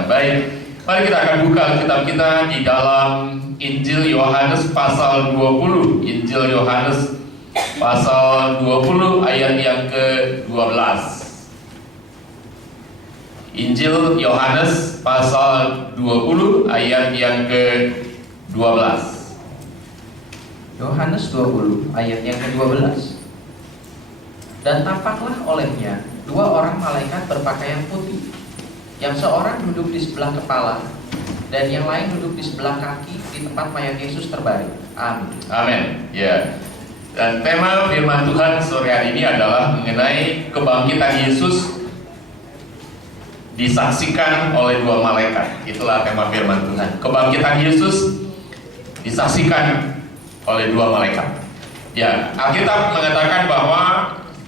saudara. Baik, mari kita akan buka Alkitab kita di dalam Injil Yohanes pasal 20. Injil Yohanes pasal 20 ayat yang ke-12. Injil Yohanes pasal 20 ayat yang ke-12. Yohanes 20 ayat yang ke-12. Dan tampaklah olehnya dua orang malaikat berpakaian putih, yang seorang duduk di sebelah kepala dan yang lain duduk di sebelah kaki di tempat mayat Yesus terbaring. Amin. Amin. Ya. Dan tema firman Tuhan sore hari ini adalah mengenai kebangkitan Yesus disaksikan oleh dua malaikat. Itulah tema firman Tuhan. Kebangkitan Yesus disaksikan oleh dua malaikat. Ya, Alkitab mengatakan bahwa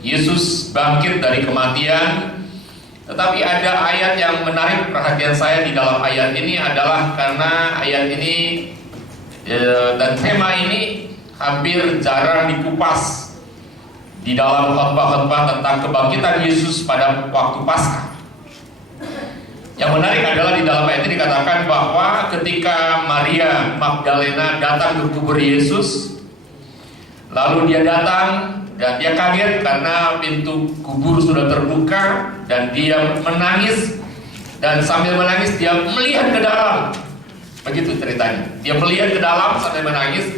Yesus bangkit dari kematian. Tetapi ada ayat yang menarik perhatian saya di dalam ayat ini adalah karena ayat ini dan tema ini hampir jarang dikupas di dalam khotbah-khotbah tentang kebangkitan Yesus pada waktu Paskah. Yang menarik adalah di dalam ayat ini dikatakan bahwa ketika Maria Magdalena datang ke kubur Yesus, lalu dia datang dan dia kaget karena pintu kubur sudah terbuka, dan dia menangis, dan sambil menangis dia melihat ke dalam. Begitu ceritanya. Dia melihat ke dalam sambil menangis,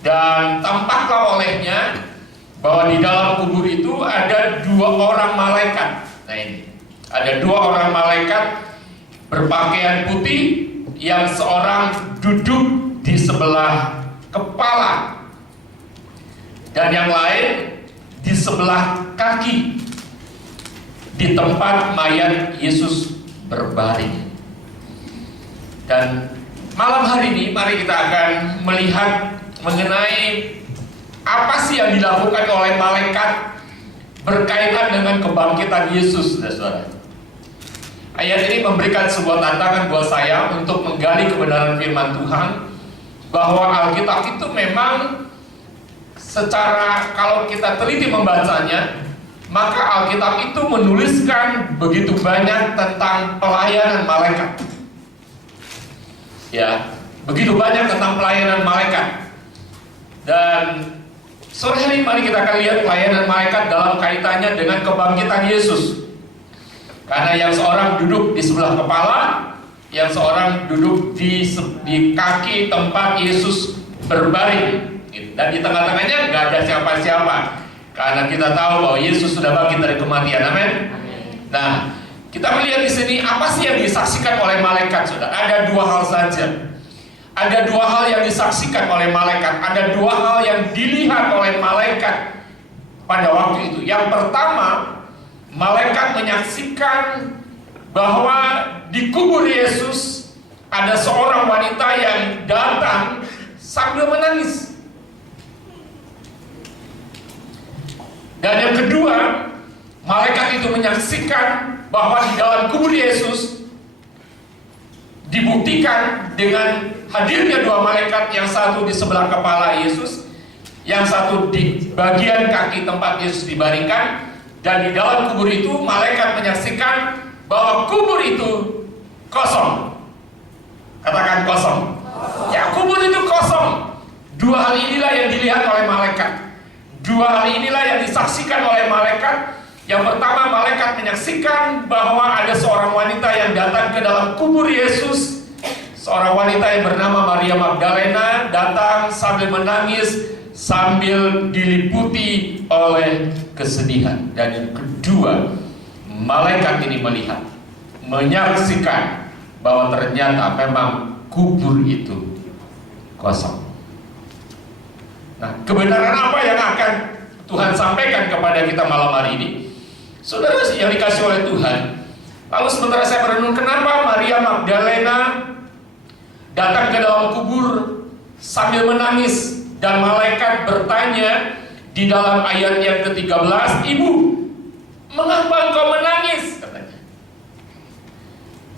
dan tampaklah olehnya bahwa di dalam kubur itu ada dua orang malaikat. Nah ini, ada dua orang malaikat berpakaian putih, yang seorang duduk di sebelah kepala dan yang lain di sebelah kaki di tempat mayat Yesus berbaring. Dan malam hari ini mari kita akan melihat mengenai apa sih yang dilakukan oleh malaikat berkaitan dengan kebangkitan Yesus, saudara. Ayat ini memberikan sebuah tantangan buat saya untuk menggali kebenaran firman Tuhan, bahwa Alkitab itu memang secara, kalau kita teliti membacanya, maka Alkitab itu menuliskan begitu banyak tentang pelayanan malaikat. Ya, begitu banyak tentang pelayanan malaikat. Dan sore hari mari kita akan lihat pelayanan malaikat dalam kaitannya dengan kebangkitan Yesus. Karena yang seorang duduk di sebelah kepala, yang seorang duduk di kaki tempat Yesus berbaring. Dan di tengah-tengahnya nggak ada siapa-siapa, karena kita tahu bahwa Yesus sudah bangkit dari kematian. Amin. Nah, kita melihat di sini apa sih yang disaksikan oleh malaikat, saudara? Ada dua hal saja. Ada dua hal yang disaksikan oleh malaikat. Ada dua hal yang dilihat oleh malaikat pada waktu itu. Yang pertama, malaikat menyaksikan bahwa di kubur Yesus ada seorang wanita yang datang sambil menangis. Dan yang kedua, malaikat itu menyaksikan bahwa di dalam kubur Yesus dibuktikan dengan hadirnya dua malaikat, yang satu di sebelah kepala Yesus, yang satu di bagian kaki tempat Yesus dibaringkan. Dan di dalam kubur itu malaikat menyaksikan bahwa kubur itu kosong. Katakan kosong. Ya, kubur itu kosong. Dua hal inilah yang dilihat oleh malaikat. Dua hal inilah yang disaksikan oleh malaikat. Yang pertama, malaikat menyaksikan bahwa ada seorang wanita yang datang ke dalam kubur Yesus. Seorang wanita yang bernama Maria Magdalena datang sambil menangis, sambil diliputi oleh kesedihan. Dan yang kedua, malaikat ini melihat, menyaksikan bahwa ternyata memang kubur itu kosong. Nah, kebenaran apa yang akan Tuhan sampaikan kepada kita malam hari ini? Saudara yang dikasih oleh Tuhan. Lalu sementara saya merenung, kenapa Maria Magdalena datang ke dalam kubur sambil menangis? Dan malaikat bertanya di dalam ayat yang ke-13, "Ibu, mengapa engkau menangis?" katanya.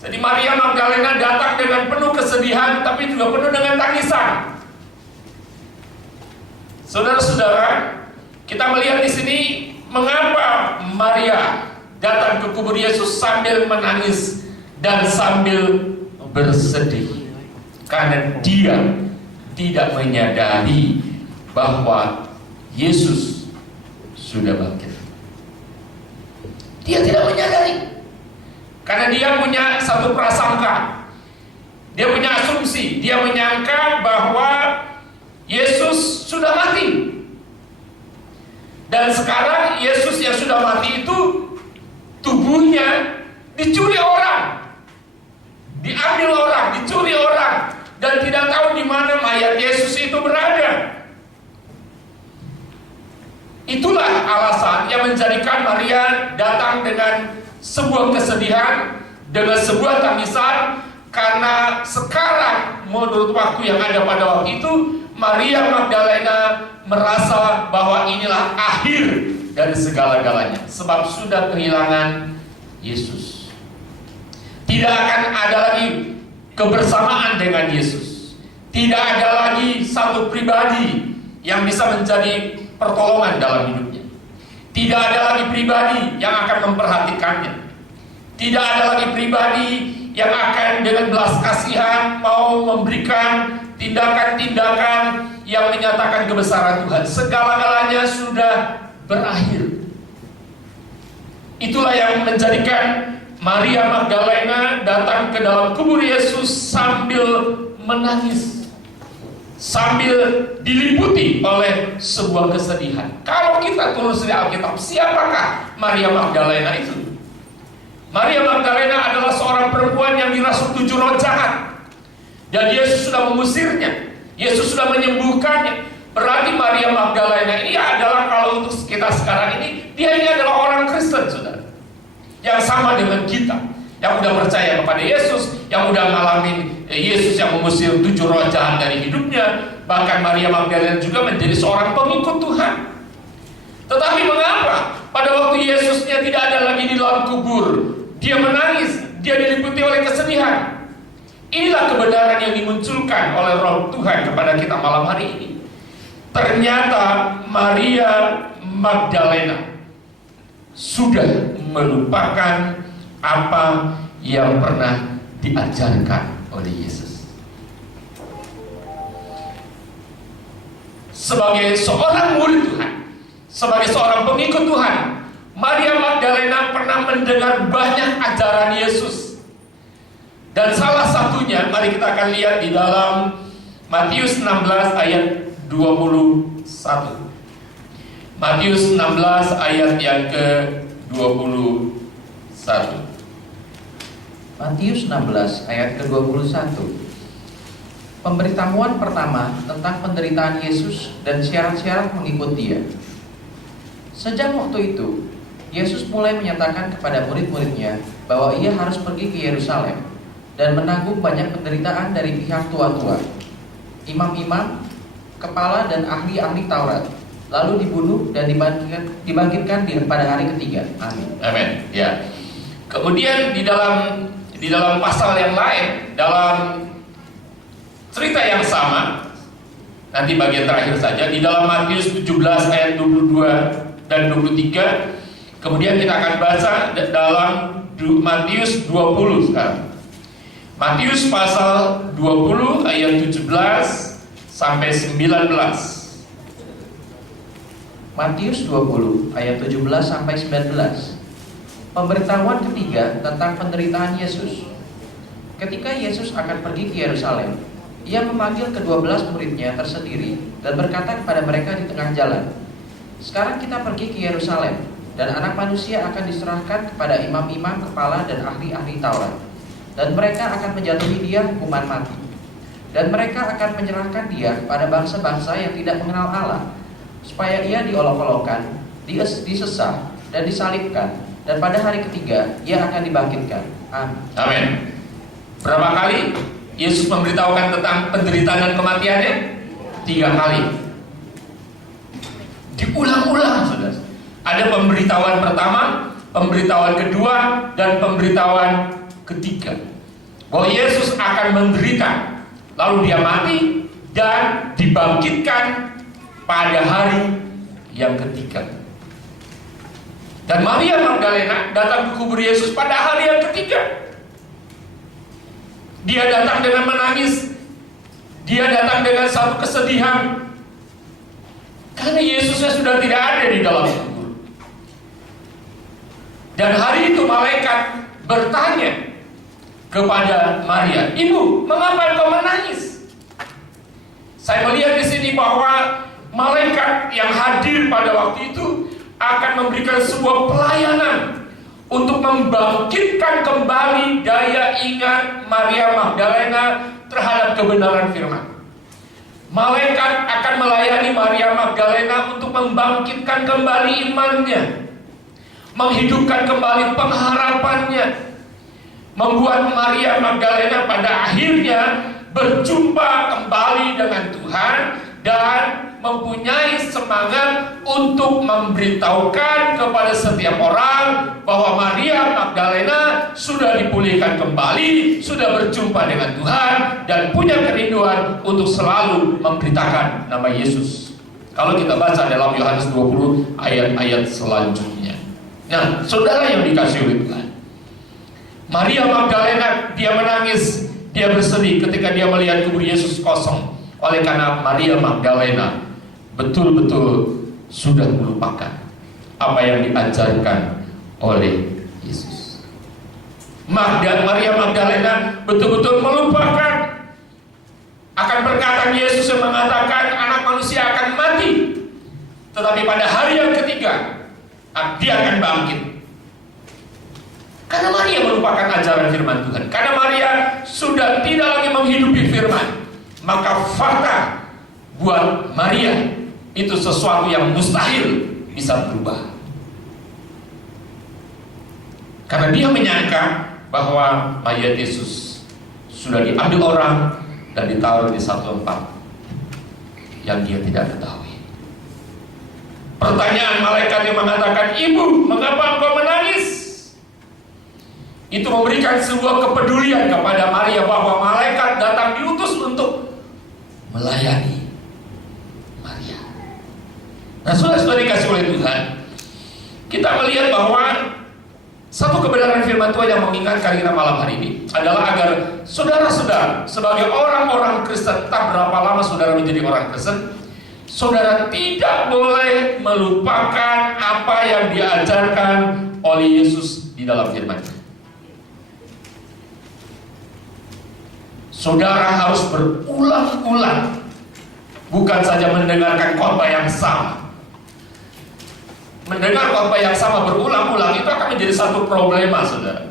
Jadi Maria Magdalena datang dengan penuh kesedihan, tapi juga penuh dengan tangisan. Saudara-saudara, kita melihat di sini mengapa Maria datang ke kubur Yesus sambil menangis dan sambil bersedih karena dia tidak menyadari bahwa Yesus sudah bangkit. Dia tidak menyadari karena dia punya satu prasangka, dia punya asumsi, dia menyangka bahwa Yesus sudah mati. Dan sekarang Yesus yang sudah mati itu tubuhnya dicuri orang, diambil orang, dicuri orang, dan tidak tahu di mana mayat Yesus itu berada. Itulah alasan yang menjadikan Maria datang dengan sebuah kesedihan, dengan sebuah tangisan, karena sekarang menurut waktu yang ada pada waktu itu, Maria Magdalena merasa bahwa inilah akhir dari segala-galanya, sebab sudah kehilangan Yesus. Tidak akan ada lagi kebersamaan dengan Yesus. Tidak ada lagi satu pribadi yang bisa menjadi pertolongan dalam hidupnya. Tidak ada lagi pribadi yang akan memperhatikannya. Tidak ada lagi pribadi yang akan dengan belas kasihan mau memberikan tindakan-tindakan yang menyatakan kebesaran Tuhan. Segala-galanya sudah berakhir. Itulah yang menjadikan Maria Magdalena datang ke dalam kubur Yesus sambil menangis, sambil diliputi oleh sebuah kesedihan. Kalau kita tulis di Alkitab, siapakah Maria Magdalena itu? Maria Magdalena adalah seorang perempuan yang dirasuk 7 roh jahat, dan Yesus sudah mengusirnya, Yesus sudah menyembuhkannya. Berarti Maria Magdalena ini adalah, kalau untuk kita sekarang ini, dia ini adalah orang Kristen, saudara, yang sama dengan kita, yang udah percaya kepada Yesus, yang udah ngalamin Yesus yang mengusir 7 roh jahat dari hidupnya. Bahkan Maria Magdalena juga menjadi seorang pengikut Tuhan. Tetapi mengapa pada waktu Yesusnya tidak ada lagi di dalam kubur, dia menangis, dia diliputi oleh kesedihan? Inilah kebenaran yang dimunculkan oleh Roh Tuhan kepada kita malam hari ini. Ternyata Maria Magdalena sudah melupakan apa yang pernah diajarkan oleh Yesus. Sebagai seorang murid Tuhan, sebagai seorang pengikut Tuhan, Maria Magdalena pernah mendengar banyak ajaran Yesus. Dan salah satunya, mari kita akan lihat di dalam Matius 16 ayat 21. Matius 16 ayat yang ke-21. Matius 16 ayat ke-21. Pemberitahuan pertama tentang penderitaan Yesus dan syarat-syarat mengikut Dia. Sejak waktu itu, Yesus mulai menyatakan kepada murid-muridnya bahwa Ia harus pergi ke Yerusalem dan menanggung banyak penderitaan dari pihak tua-tua, imam-imam, kepala dan ahli-ahli Taurat, lalu dibunuh dan dibangkitkan pada hari ketiga. Amin. Amin. Ya. Kemudian di dalam pasal yang lain, dalam cerita yang sama, nanti bagian terakhir saja, di dalam Matius 17 ayat 22 dan 23. Kemudian kita akan baca dalam Matius 20 sekarang. Matius pasal 20 ayat 17 sampai 19. Matius 20 ayat 17 sampai 19. Pemberitahuan ketiga tentang penderitaan Yesus. Ketika Yesus akan pergi ke Yerusalem, Ia memanggil ke-12 muridnya tersendiri dan berkata kepada mereka di tengah jalan, "Sekarang kita pergi ke Yerusalem, dan Anak Manusia akan diserahkan kepada imam-imam, kepala dan ahli-ahli Taurat, dan mereka akan menjatuhi Dia hukuman mati. Dan mereka akan menyerahkan Dia kepada bangsa-bangsa yang tidak mengenal Allah, supaya Ia diolok-olokkan, disesah, dan disalibkan, dan pada hari ketiga Ia akan dibangkitkan." Amin. Amin. Berapa kali Yesus memberitahukan tentang penderitaan dan kematiannya? 3 kali. Diulang-ulang, saudara. Ada pemberitahuan pertama, pemberitahuan kedua, dan pemberitahuan ketiga, bahwa Yesus akan menderita, lalu Dia mati dan dibangkitkan pada hari yang ketiga. Dan Maria Magdalena datang ke kubur Yesus pada hari yang ketiga. Dia datang dengan menangis. Dia datang dengan satu kesedihan. Karena Yesusnya sudah tidak ada di dalam kubur. Dan hari itu malaikat bertanya kepada Maria, "Ibu, mengapa engkau menangis?" Saya melihat di sini bahwa malaikat yang hadir pada waktu itu akan memberikan sebuah pelayanan untuk membangkitkan kembali daya ingat Maria Magdalena terhadap kebenaran firman. Malaikat akan melayani Maria Magdalena untuk membangkitkan kembali imannya, menghidupkan kembali pengharapannya, membuat Maria Magdalena pada akhirnya berjumpa kembali dengan Tuhan dan mempunyai semangat untuk memberitahukan kepada setiap orang bahwa Maria Magdalena sudah dipulihkan kembali, sudah berjumpa dengan Tuhan, dan punya kerinduan untuk selalu memberitakan nama Yesus. Kalau kita baca dalam Yohanes 20 ayat-ayat selanjutnya. Nah, saudara yang dikasihi oleh Tuhan, Maria Magdalena, dia menangis, dia bersedih ketika dia melihat kubur Yesus kosong. Oleh karena Maria Magdalena betul-betul sudah melupakan apa yang diajarkan oleh Yesus. Maria Magdalena betul-betul melupakan akan perkataan Yesus yang mengatakan anak manusia akan mati, tetapi pada hari yang ketiga dia akan bangkit. Karena Maria melupakan ajaran firman Tuhan, karena Maria sudah tidak lagi menghidupi firman, maka fakta buat Maria itu sesuatu yang mustahil bisa berubah. Karena dia menyangka bahwa mayat Yesus sudah diambil orang dan ditaruh di satu tempat yang dia tidak ketahui. Pertanyaan malaikat yang mengatakan, "Ibu, mengapa engkau menangis?" Itu memberikan sebuah kepedulian kepada Maria bahwa malaikat datang diutus untuk melayani Maria. Nah, saudara-saudara dikasih oleh Tuhan, kita melihat bahwa satu kebenaran firman Tuhan yang mengingatkan kita malam hari ini adalah agar saudara-saudara sebagai orang-orang Kristen, entah berapa lama saudara menjadi orang Kristen, saudara tidak boleh melupakan apa yang diajarkan oleh Yesus di dalam firman. Saudara harus berulang-ulang, bukan saja mendengarkan khotbah yang sama. Mendengar khotbah yang sama berulang-ulang itu akan menjadi satu problema, saudara.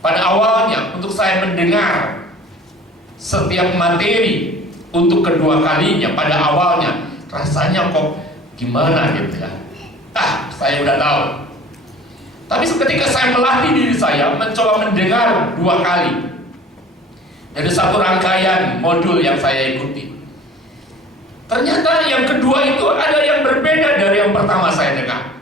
Pada awalnya, untuk saya mendengar setiap materi untuk kedua kalinya, pada awalnya rasanya kok gimana gitu ya. Saya udah tahu. Tapi ketika saya melatih diri saya mencoba mendengar 2 kali dari satu rangkaian modul yang saya ikuti, ternyata yang kedua itu ada yang berbeda dari yang pertama saya dengar.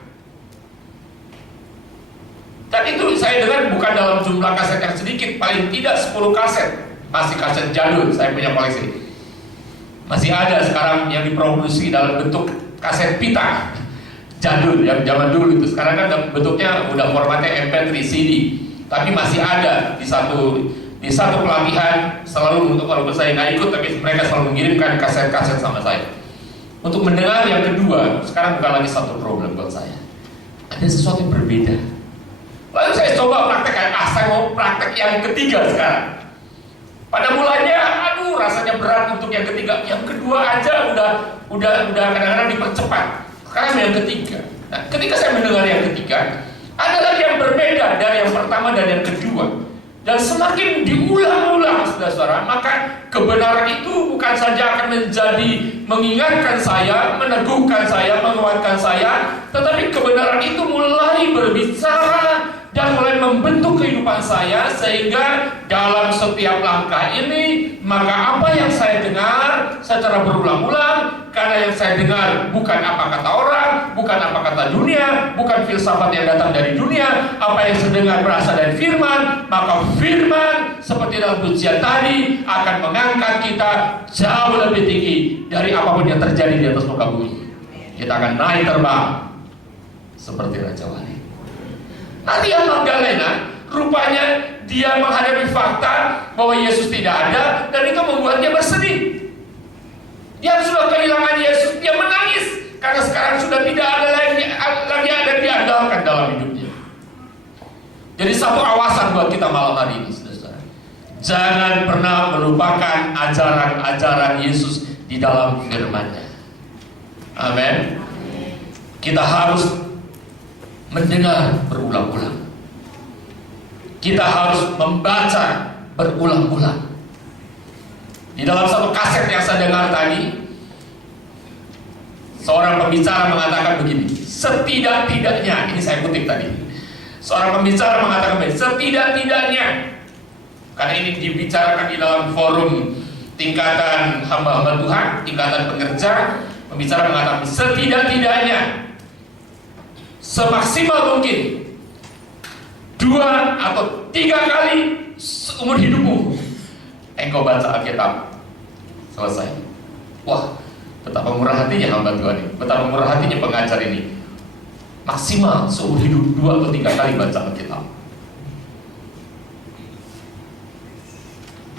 Dan itu saya dengar bukan dalam jumlah kaset yang sedikit, paling tidak 10 kaset. Masih kaset jadul, saya punya koleksi. Masih ada sekarang yang diproduksi dalam bentuk kaset pita jadul yang zaman dulu itu. Sekarang kan bentuknya udah formatnya MP3 CD, tapi masih ada di satu pelatihan selalu, untuk walaupun saya nggak ikut, tapi mereka selalu mengirimkan kaset-kaset sama saya. Untuk mendengar yang kedua, sekarang bukan lagi satu problem buat saya. Ada sesuatu yang berbeda. Lalu saya coba praktekkan, saya mau praktek yang ketiga sekarang. Pada mulanya, rasanya berat untuk yang ketiga. Yang kedua aja udah kadang-kadang dipercepat. Sekarang yang ketiga. Nah, ketika saya mendengar yang ketiga, ada lagi yang berbeda dari yang pertama dan yang kedua. Dan semakin diulang-ulang, saudara-saudara, maka kebenaran itu bukan saja akan menjadi mengingatkan saya, meneguhkan saya, menguatkan saya, tetapi kebenaran itu mulai berbicara dan mulai membentuk kehidupan saya, sehingga dalam setiap langkah ini, maka apa yang saya dengar secara berulang-ulang, karena yang saya dengar bukan apa kata orang, bukan apa kata dunia, bukan filsafat yang datang dari dunia, apa yang saya dengar berasal dari firman, maka firman seperti dalam pujian tadi akan mengangkat kita jauh lebih tinggi dari apapun yang terjadi di atas muka bumi. Kita akan naik terbang seperti Raja Wali. Maria Magdalena rupanya dia menghadapi fakta bahwa Yesus tidak ada, dan itu membuat dia bersedih. Dia sudah kehilangan Yesus, dia menangis karena sekarang sudah tidak ada lagi ada diandalkan dalam hidupnya. Jadi satu awasan buat kita malam hari ini, saudara. Jangan pernah melupakan ajaran-ajaran Yesus di dalam firman-Nya. Amin. Kita harus mendengar berulang-ulang. Kita harus membaca berulang-ulang. Di dalam satu kaset yang saya dengar tadi, seorang pembicara mengatakan begini, setidak-tidaknya, ini saya kutip tadi, seorang pembicara mengatakan begini, setidak-tidaknya, karena ini dibicarakan di dalam forum tingkatan hamba-hamba Tuhan, tingkatan pengerja, pembicara mengatakan setidak-tidaknya, semaksimal mungkin 2 atau 3 kali seumur hidupmu engkau baca Alkitab. Selesai. Wah, betapa murah hatinya hamba Tuhan ini, betapa murah hatinya pengajar ini. Maksimal seumur hidup 2 atau 3 kali baca Alkitab.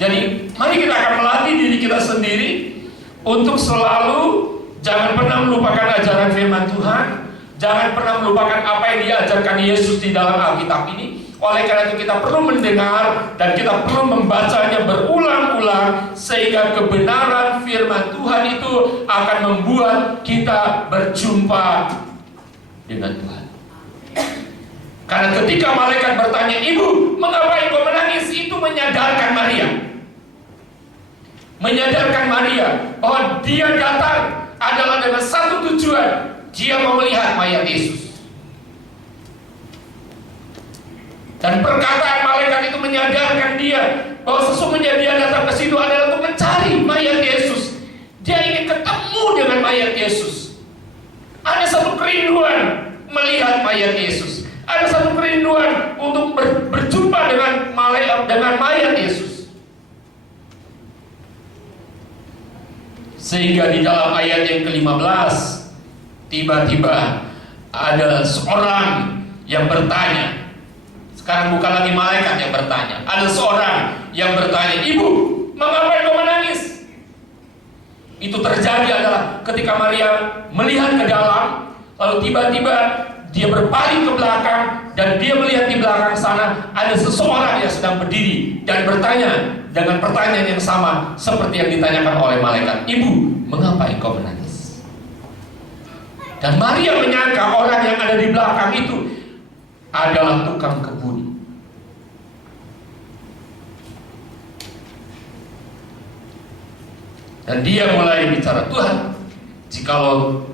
Jadi mari kita akan melatih diri kita sendiri untuk selalu jangan pernah melupakan ajaran firman Tuhan. Jangan pernah melupakan apa yang diajarkan Yesus di dalam Alkitab ini. Oleh karena itu kita perlu mendengar dan kita perlu membacanya berulang-ulang, sehingga kebenaran firman Tuhan itu akan membuat kita berjumpa dengan Tuhan. Karena ketika malaikat bertanya, "Ibu, mengapa engkau menangis?" Itu menyadarkan Maria. Menyadarkan Maria bahwa dia datang adalah dengan satu tujuan. Dia mau melihat mayat Yesus. Dan perkataan malaikat itu menyadarkan dia bahwa sesungguhnya dia datang ke situ adalah untuk mencari mayat Yesus. Dia ingin ketemu dengan mayat Yesus. Ada satu kerinduan melihat mayat Yesus. Ada satu kerinduan untuk berjumpa dengan mayat Yesus. Sehingga di dalam ayat yang ke-15 tiba-tiba ada seorang yang bertanya. Sekarang bukan lagi malaikat yang bertanya, ada seorang yang bertanya, "Ibu, mengapa engkau menangis?" Itu terjadi adalah ketika Maria melihat ke dalam, lalu tiba-tiba dia berpaling ke belakang, dan dia melihat di belakang sana ada seseorang yang sedang berdiri dan bertanya dengan pertanyaan yang sama seperti yang ditanyakan oleh malaikat, "Ibu, mengapa engkau menangis?" Dan Maria menyangka orang yang ada di belakang itu adalah tukang kebun. Dan dia mulai bicara, "Tuhan, jikalau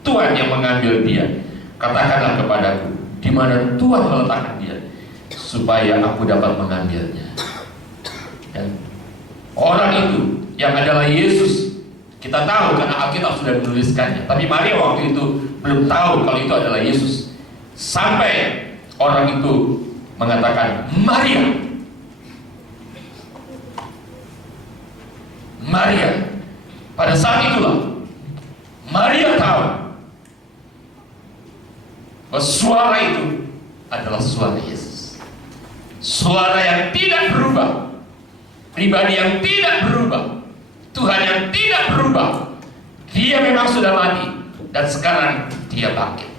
Tuhan yang mengambil dia, katakanlah kepadaku di mana Tuhan meletakkan dia, supaya aku dapat mengambilnya." Dan orang itu yang adalah Yesus, kita tahu karena Alkitab sudah menuliskannya. Tapi Maria waktu itu belum tahu kalau itu adalah Yesus. Sampai orang itu mengatakan, "Maria." Maria. Pada saat itulah Maria tahu bahwa suara itu adalah suara Yesus. Suara yang tidak berubah, pribadi yang tidak berubah, Tuhan yang tidak berubah. Dia memang sudah mati dan sekarang dia bangkit.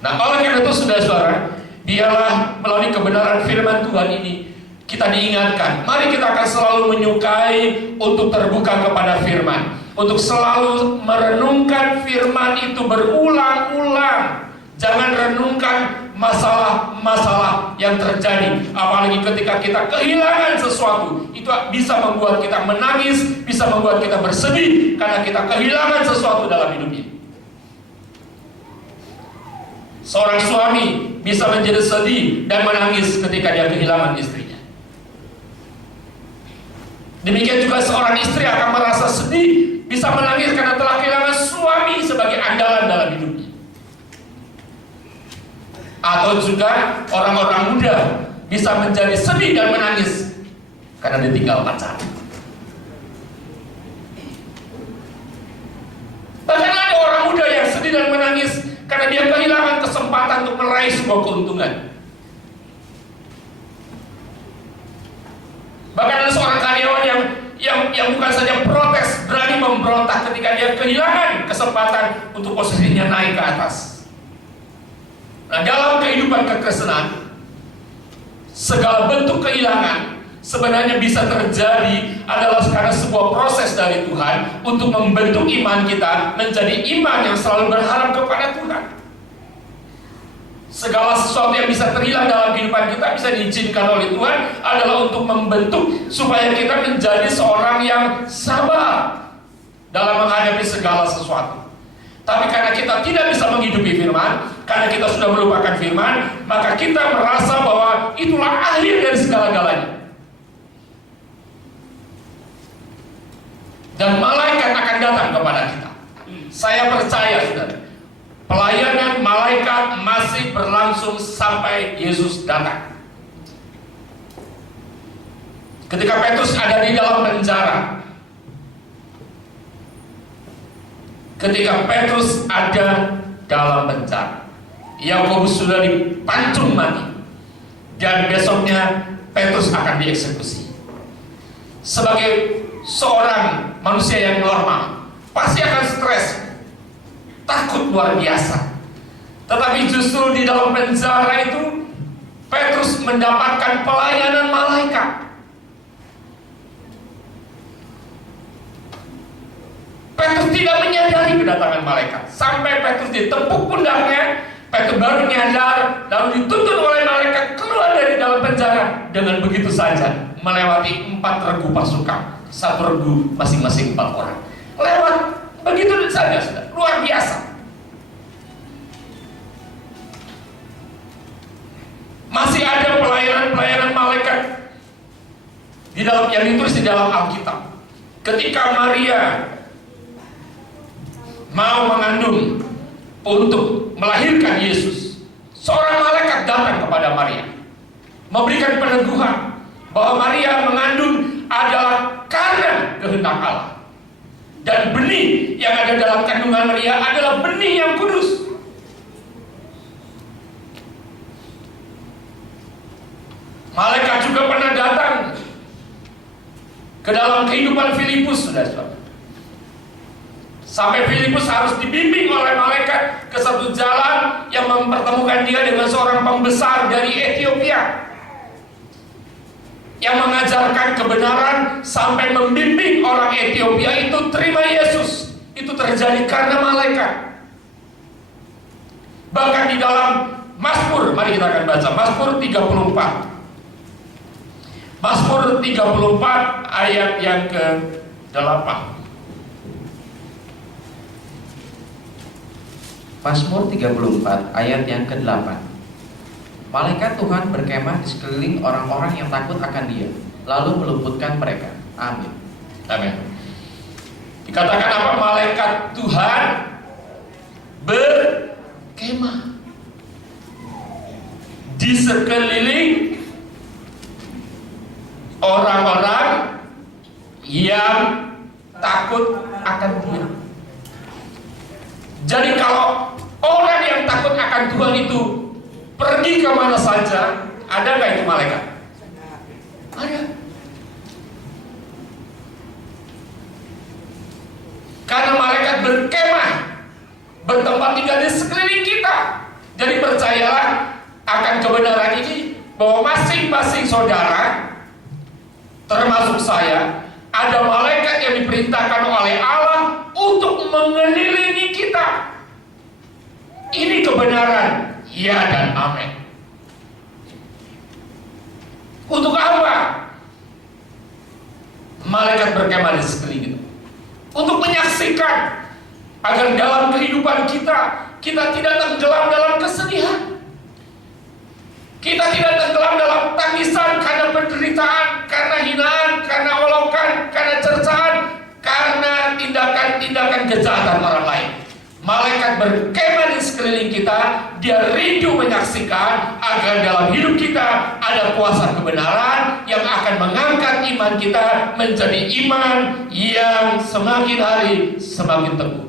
Nah, oleh karena itu saudara-saudara, biarlah melalui kebenaran firman Tuhan ini kita diingatkan, mari kita akan selalu menyukai untuk terbuka kepada firman, untuk selalu merenungkan firman itu berulang-ulang. Jangan renungkan masalah-masalah yang terjadi, apalagi ketika kita kehilangan sesuatu. Itu bisa membuat kita menangis, bisa membuat kita bersedih karena kita kehilangan sesuatu dalam hidupnya. Seorang suami bisa menjadi sedih dan menangis ketika dia kehilangan istrinya. Demikian juga seorang istri akan merasa sedih, bisa menangis karena telah kehilangan suami sebagai andalan dalam hidupnya. Atau juga orang-orang muda bisa menjadi sedih dan menangis karena ditinggal pacar. Bahkan ada orang muda yang sedih dan menangis karena dia kehilangan kesempatan untuk meraih sebuah keuntungan. yang bukan saja protes, berani memberontak ketika dia kehilangan kesempatan untuk posisinya naik ke atas. Nah, dalam kehidupan kekristenan, segala bentuk kehilangan sebenarnya bisa terjadi adalah karena sebuah proses dari Tuhan untuk membentuk iman kita menjadi iman yang selalu berharap kepada Tuhan. Segala sesuatu yang bisa terhilang dalam kehidupan kita bisa diizinkan oleh Tuhan adalah untuk membentuk supaya kita menjadi seorang yang sabar dalam menghadapi segala sesuatu. Tapi karena kita tidak bisa menghidupi firman, karena kita sudah melupakan firman, maka kita merasa bahwa itulah akhir dari segala-galanya. Dan malaikat akan datang kepada kita. Saya percaya, saudara, pelayanan malaikat masih berlangsung sampai Yesus datang. Ketika Petrus ada di dalam penjara, Yakobus sudah dipancung mati, dan besoknya Petrus akan dieksekusi. Sebagai seorang manusia yang normal, pasti akan stres, takut luar biasa. Tetapi justru di dalam penjara itu Petrus mendapatkan pelayanan malaikat. Petrus tidak menyadari kedatangan malaikat. Sampai Petrus ditepuk pundaknya, Petrus baru menyadar, lalu dituntun oleh malaikat keluar dari dalam penjara. Dengan begitu saja melewati 4 regu pasukan, 1 regu masing-masing 4 orang. Lewat begitu saja, sudah luar biasa. Masih ada pelayanan malaikat di dalam yang ditulis di dalam Alkitab. Ketika Maria mau mengandung untuk melahirkan Yesus, seorang malaikat datang kepada Maria, memberikan peneguhan bahwa Maria mengandung adalah karena kehendak Allah, dan benih yang ada dalam kandungan Maria adalah benih yang kudus. Malaikat juga pernah datang ke dalam kehidupan Filipus, saudara. Sampai Filipus harus dibimbing oleh malaikat ke satu jalan yang mempertemukan dia dengan seorang pembesar dari Ethiopia, yang mengajarkan kebenaran sampai membimbing orang Ethiopia itu terima Yesus. Itu terjadi karena malaikat. Bahkan di dalam Mazmur, mari kita akan baca Mazmur 34. Mazmur 34 ayat yang ke-8. Mazmur 34 ayat yang ke-8. Malaikat Tuhan berkemah di sekeliling orang-orang yang takut akan Dia, lalu meluputkan mereka. Amin. Amin. Dikatakan apa? Malaikat Tuhan berkemah di sekeliling orang-orang yang takut akan Dia. Jadi kalau orang yang takut akan Tuhan itu pergi kemana saja, ada nggak itu malaikat? Ada. Karena malaikat berkemah, bertempat tinggal di sekeliling kita. Jadi percayalah akan kebenaran ini, bahwa masing-masing saudara, termasuk saya, ada malaikat yang diperintahkan oleh Allah untuk mengelilingi kita. Ini kebenaran, ya dan amin. Untuk apa? Malaikat berkemah di sekeliling kita, untuk menyaksikan agar dalam kehidupan kita tidak tenggelam dalam kesedihan, kita tidak tenggelam dalam tangisan karena penderitaan, karena hinaan, karena olokan, karena cercaan, karena tindakan-tindakan kejahatan orang lain. Malaikat berkemah di sekeliling kita. Dia rindu menyaksikan agar dalam hidup kita ada kuasa kebenaran yang akan mengangkat iman kita menjadi iman yang semakin hari semakin teguh.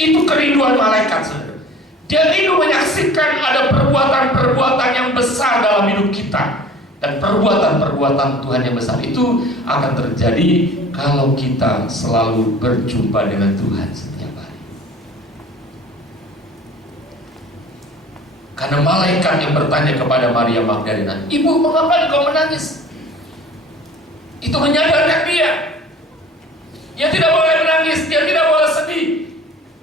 Itu kerinduan malaikat, saudara. Dia rindu menyaksikan ada perbuatan-perbuatan yang besar dalam hidup kita. Dan perbuatan-perbuatan Tuhan yang besar itu akan terjadi kalau kita selalu berjumpa dengan Tuhan setiap hari. Karena malaikat yang bertanya kepada Maria Magdalena, "Ibu, mengapa engkau menangis?" Itu menyadarkan dia. Dia tidak boleh menangis, dia tidak boleh sedih.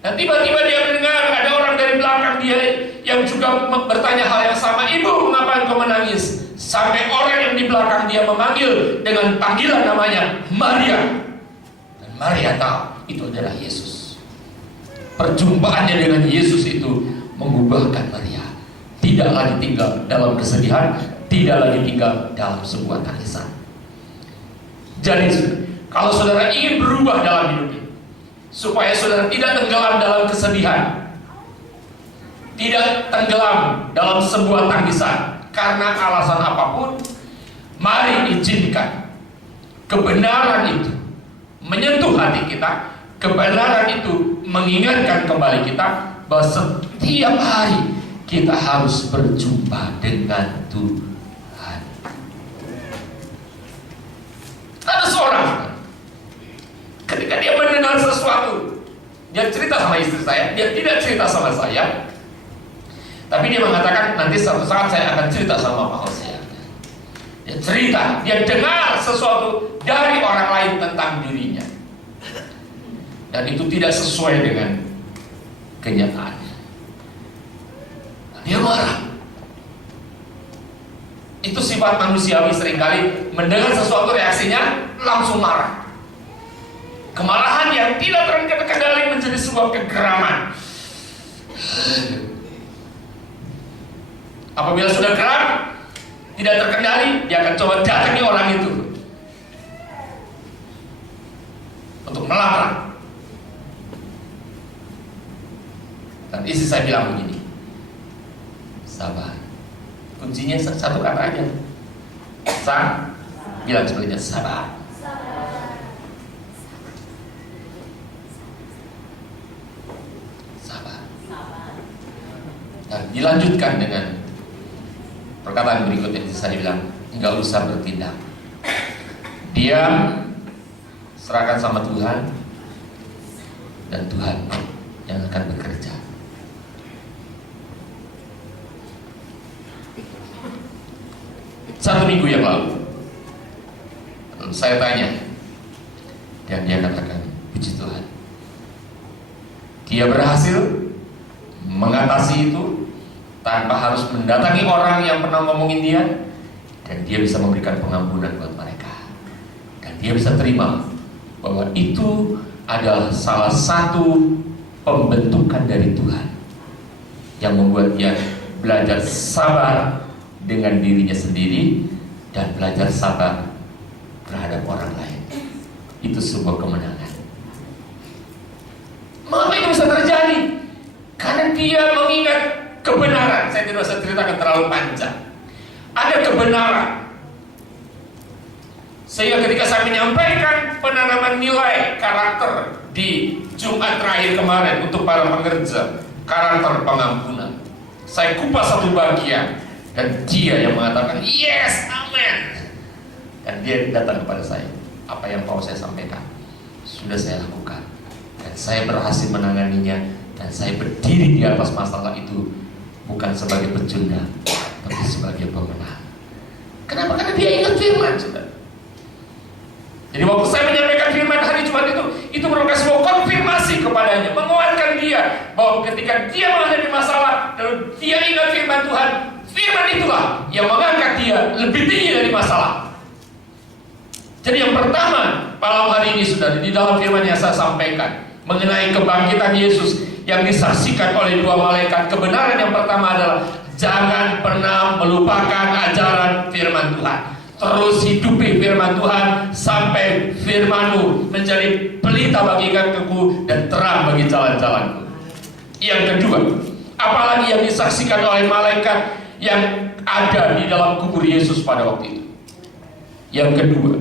Dan tiba-tiba dia mendengar ada orang dari belakang dia yang juga bertanya hal yang sama, "Ibu, mengapa engkau menangis?" Sampai orang yang di belakang dia memanggil dengan panggilan namanya Maria. Dan Maria tahu itu adalah Yesus. Perjumpaannya dengan Yesus itu mengubahkan Maria. Tidak lagi tinggal dalam kesedihan, tidak lagi tinggal dalam sebuah tangisan. Jadi kalau saudara ingin berubah dalam hidup ini, supaya saudara tidak tenggelam dalam kesedihan, tidak tenggelam dalam sebuah tangisan karena alasan apapun, mari izinkan kebenaran itu menyentuh hati kita. Kebenaran itu mengingatkan kembali kita bahwa setiap hari kita harus berjumpa dengan Tuhan. Ada seorang, ketika dia mendengar sesuatu, dia cerita sama istri saya, dia tidak cerita sama saya, tapi dia mengatakan nanti suatu saat saya akan cerita sama Pak Hosea. Dia cerita, dia dengar sesuatu dari orang lain tentang dirinya, dan itu tidak sesuai dengan kenyataannya. Dia marah. Itu sifat manusiawi, seringkali mendengar sesuatu reaksinya langsung marah. Kemarahan yang tidak terkendali menjadi sebuah kegeraman. Apabila sudah geram, tidak terkendali, dia akan coba datangi orang itu untuk melarang. Dan istri saya bilang begini, sabar. Kuncinya satu kata aja. Bilang sebenarnya sabar. Sabar. Dan dilanjutkan dengan perkataan berikutnya. Saya bilang, enggak usah bertindak. Diam, serahkan sama Tuhan, dan Tuhan yang akan bekerja. Satu minggu yang lalu saya tanya, dan dia katakan, puji Tuhan, dia berhasil mengatasi itu tanpa harus mendatangi orang yang pernah ngomongin dia, dan dia bisa memberikan pengampunan buat mereka, dan dia bisa terima bahwa itu adalah salah satu pembentukan dari Tuhan yang membuat dia belajar sabar dengan dirinya sendiri dan belajar sabar terhadap orang lain. Itu sebuah kemenangan. Mengapa itu bisa terjadi? Karena dia mengingat kebenaran. Saya tidak usah ceritakan terlalu panjang. Ada kebenaran, sehingga ketika saya menyampaikan penanaman nilai karakter di Jumat terakhir kemarin untuk para pengerja karakter pengampunan, saya kupas satu bagian, dan dia yang mengatakan yes, amen. Dan dia datang kepada saya, apa yang mau saya sampaikan sudah saya lakukan, dan saya berhasil menanganinya, dan saya berdiri di atas masalah itu bukan sebagai pecundang, tapi sebagai pemenang. Kenapa? Karena dia ingat firman, saudara. Jadi waktu saya menyampaikan firman hari Jumat itu merupakan sebuah konfirmasi kepadanya, menguatkan dia bahwa ketika dia menghadapi masalah, lalu dia ingat firman Tuhan, firman itulah yang mengangkat dia lebih tinggi dari masalah. Jadi yang pertama malam hari ini, saudara, di dalam firman yang saya sampaikan mengenai kebangkitan Yesus yang disaksikan oleh dua malaikat, kebenaran yang pertama adalah jangan pernah melupakan ajaran firman Tuhan. Terus hidupi firman Tuhan sampai firman-Mu menjadi pelita bagi kakiku dan terang bagi jalan-jalanku. Yang kedua, apalagi yang disaksikan oleh malaikat yang ada di dalam kubur Yesus pada waktu itu. Yang kedua,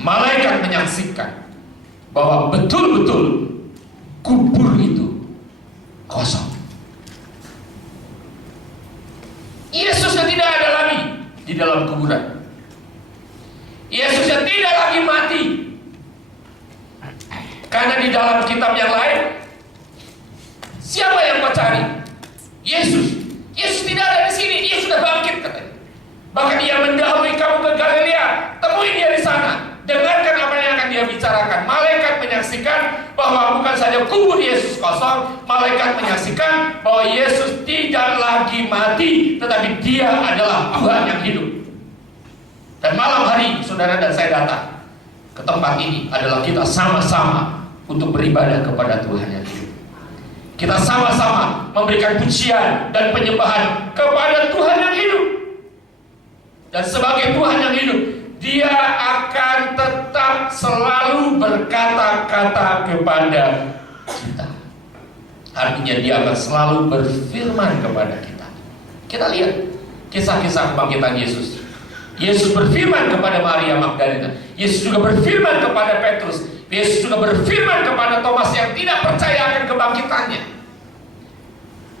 malaikat menyaksikan bahwa betul-betul kubur itu kosong. Yesusnya tidak ada lagi di dalam kuburan. Yesus yang tidak lagi mati. Karena di dalam kitab yang lain, siapa yang kau cari? Yesus. Yesus tidak ada di sini, dia sudah bangkit katanya. Bahkan dia mendahului kamu ke Galilea, temui dia di sana. Dengarkan apa yang akan dia bicarakan. Malaikat menyaksikan bahwa bukan saja kubur Yesus kosong, malaikat menyaksikan bahwa Yesus tidak lagi mati, tetapi dia adalah Tuhan yang hidup. Dan malam hari saudara dan saya datang ke tempat ini adalah kita sama-sama untuk beribadah kepada Tuhan yang hidup. Kita sama-sama memberikan pujian dan penyembahan kepada Tuhan yang hidup. Dan sebagai Tuhan yang hidup, dia akan tetap selalu berkata-kata kepada kita. Artinya dia akan selalu berfirman kepada kita. Kita lihat kisah-kisah kebangkitan Yesus. Yesus berfirman kepada Maria Magdalena. Yesus juga berfirman kepada Petrus. Yesus juga berfirman kepada Thomas yang tidak percaya akan kebangkitannya.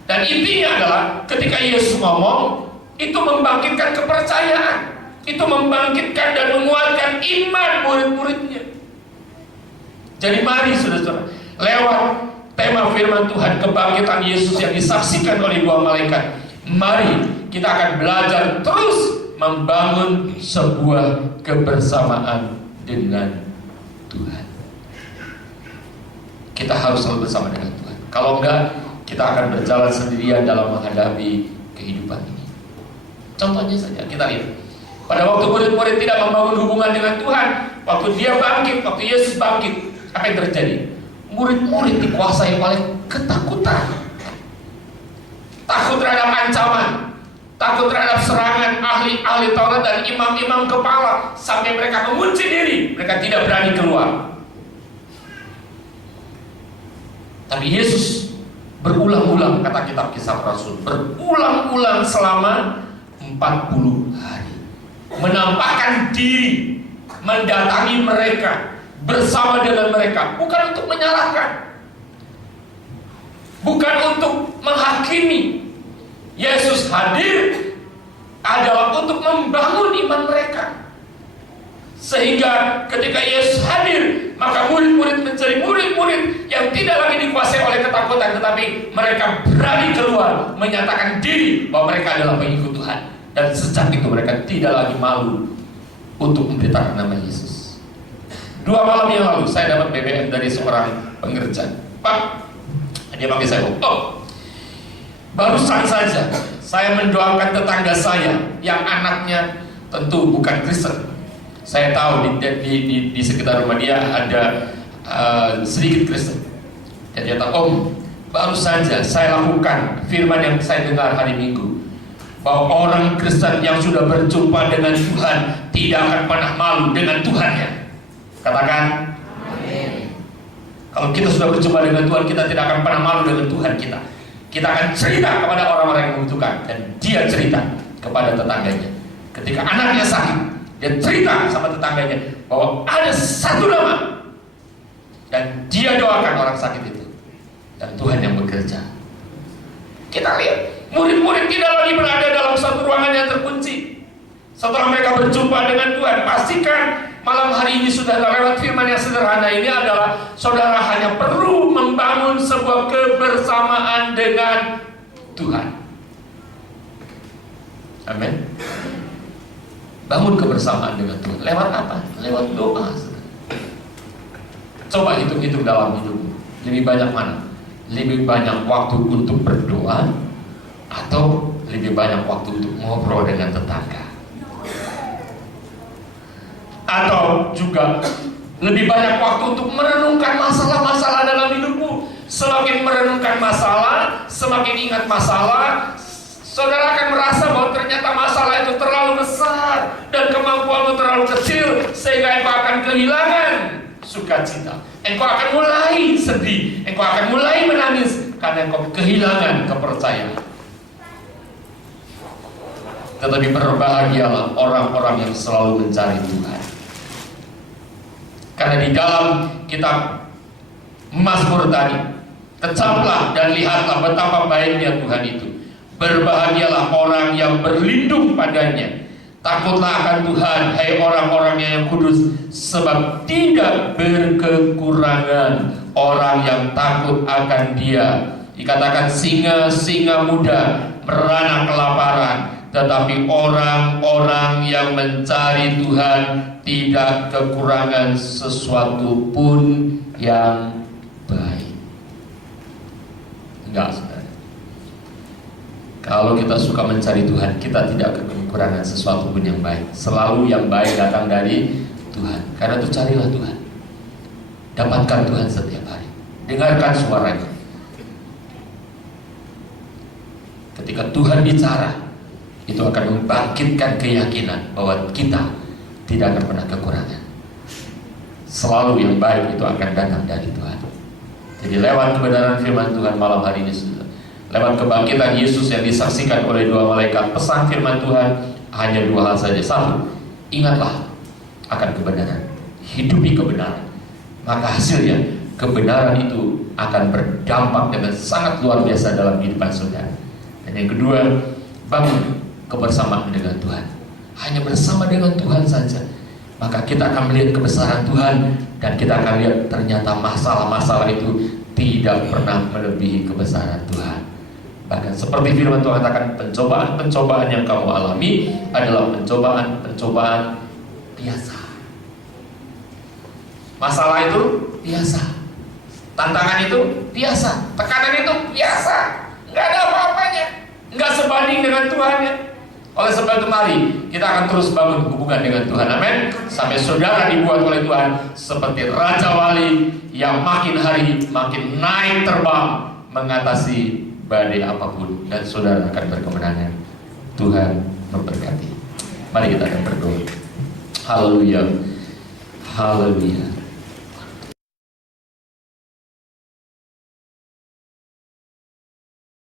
Dan intinya adalah ketika Yesus ngomong, itu membangkitkan kepercayaan, itu membangkitkan dan menguatkan iman murid-muridnya. Jadi mari saudara-saudara, lewat tema firman Tuhan, kebangkitan Yesus yang disaksikan oleh dua malaikat, mari kita akan belajar terus membangun sebuah kebersamaan dengan Tuhan. Kita harus selalu bersama dengan Tuhan. Kalau enggak, kita akan berjalan sendirian dalam menghadapi kehidupan ini. Contohnya saja, kita lihat. Pada waktu murid-murid tidak membangun hubungan dengan Tuhan, waktu dia bangkit, waktu Yesus bangkit, apa yang terjadi? Murid-murid dikuasai oleh ketakutan. Takut terhadap ancaman, takut terhadap serangan ahli-ahli Taurat dan imam-imam kepala, sampai mereka mengunci diri, mereka tidak berani keluar. Tapi Yesus berulang-ulang, kata kitab Kisah Rasul, berulang-ulang selama 40 hari menampakkan diri, mendatangi mereka, bersama dengan mereka, bukan untuk menyalahkan, bukan untuk menghakimi. Yesus hadir adalah untuk membangun iman mereka. Sehingga ketika Yesus hadir, maka murid-murid menjadi murid-murid yang tidak lagi dikuasai oleh ketakutan, tetapi mereka berani keluar, menyatakan diri bahwa mereka adalah pengikut Tuhan. Dan sejak itu mereka tidak lagi malu untuk memberitakan nama Yesus. 2 malam yang lalu saya dapat BBM dari seorang pengerja. Pak, dia panggil saya, oh, barusan saja saya mendoakan tetangga saya yang anaknya tentu bukan Kristen. Saya tahu di sekitar rumah dia ada sedikit Kristen. Dan dia tahu, Om, baru saja saya lakukan firman yang saya dengar hari Minggu, bahwa orang Kristen yang sudah berjumpa dengan Tuhan tidak akan pernah malu dengan Tuhannya. Katakan amin. Kalau kita sudah berjumpa dengan Tuhan, kita tidak akan pernah malu dengan Tuhan kita. Kita akan cerita kepada orang-orang yang membutuhkan. Dan dia cerita kepada tetangganya. Ketika anaknya sakit, dia cerita sama tetangganya bahwa ada satu nama, dan dia doakan orang sakit itu, dan Tuhan yang bekerja. Kita lihat murid-murid tidak lagi berada dalam satu ruangan yang terkunci. Setelah mereka berjumpa dengan Tuhan, pastikan malam hari ini sudah lewat firman yang sederhana ini adalah saudara hanya perlu membangun sebuah kebersamaan dengan Tuhan. Amin. Bangun kebersamaan dengan Tuhan. Lewat apa? Lewat doa. Coba hitung-hitung dalam hidupmu. Lebih banyak mana? Lebih banyak waktu untuk berdoa atau lebih banyak waktu untuk ngobrol dengan tetangga? Atau juga lebih banyak waktu untuk merenungkan masalah-masalah dalam hidupmu? Semakin merenungkan masalah, semakin ingat masalah, saudara akan merasa bahwa ternyata masalah itu terlalu besar dan kemampuanmu terlalu kecil, sehingga engkau akan kehilangan sukacita. Engkau akan mulai sedih, engkau akan mulai menangis karena engkau kehilangan kepercayaan. Tetapi berbahagialah orang-orang yang selalu mencari Tuhan. Karena di dalam kitab Mazmur tadi, kecaplah dan lihatlah betapa baiknya Tuhan itu. Berbahagialah orang yang berlindung padanya. Takutlah akan Tuhan, hai orang-orangnya yang kudus, sebab tidak berkekurangan orang yang takut akan Dia. Dikatakan singa-singa muda merana kelaparan, tetapi orang-orang yang mencari Tuhan tidak kekurangan sesuatu pun yang baik. Enggak, saudara. Kalau kita suka mencari Tuhan, kita tidak kekurangan sesuatu pun yang baik. Selalu yang baik datang dari Tuhan. Karena itu carilah Tuhan, dapatkan Tuhan setiap hari, dengarkan suaranya. Ketika Tuhan bicara, itu akan membangkitkan keyakinan bahwa kita tidak akan pernah kekurangan. Selalu yang baik itu akan datang dari Tuhan. Jadi lewat kebenaran firman Tuhan malam hari ini, lewat kebangkitan Yesus yang disaksikan oleh dua malaikat, pesan firman Tuhan hanya dua hal saja. Satu, ingatlah akan kebenaran, hidupi kebenaran, maka hasilnya kebenaran itu akan berdampak dengan sangat luar biasa dalam kehidupan saudara. Dan yang kedua, bangun kebersamaan dengan Tuhan. Hanya bersama dengan Tuhan saja, maka kita akan melihat kebesaran Tuhan, dan kita akan lihat ternyata masalah-masalah itu tidak pernah melebihi kebesaran Tuhan. Bahkan seperti firman Tuhan katakan, pencobaan-pencobaan yang kamu alami adalah pencobaan-pencobaan biasa. Masalah itu biasa, tantangan itu biasa, tekanan itu biasa, nggak ada apa-apanya, nggak sebanding dengan Tuhan ya. Oleh sebab itu mari kita akan terus bangun hubungan dengan Tuhan, amin. Sampai saudara dibuat oleh Tuhan seperti Raja Wali yang makin hari makin naik terbang mengatasi badai apapun, dan saudara akan berkemenangan. Tuhan memberkati. Mari kita akan berdoa. Haleluya, haleluya.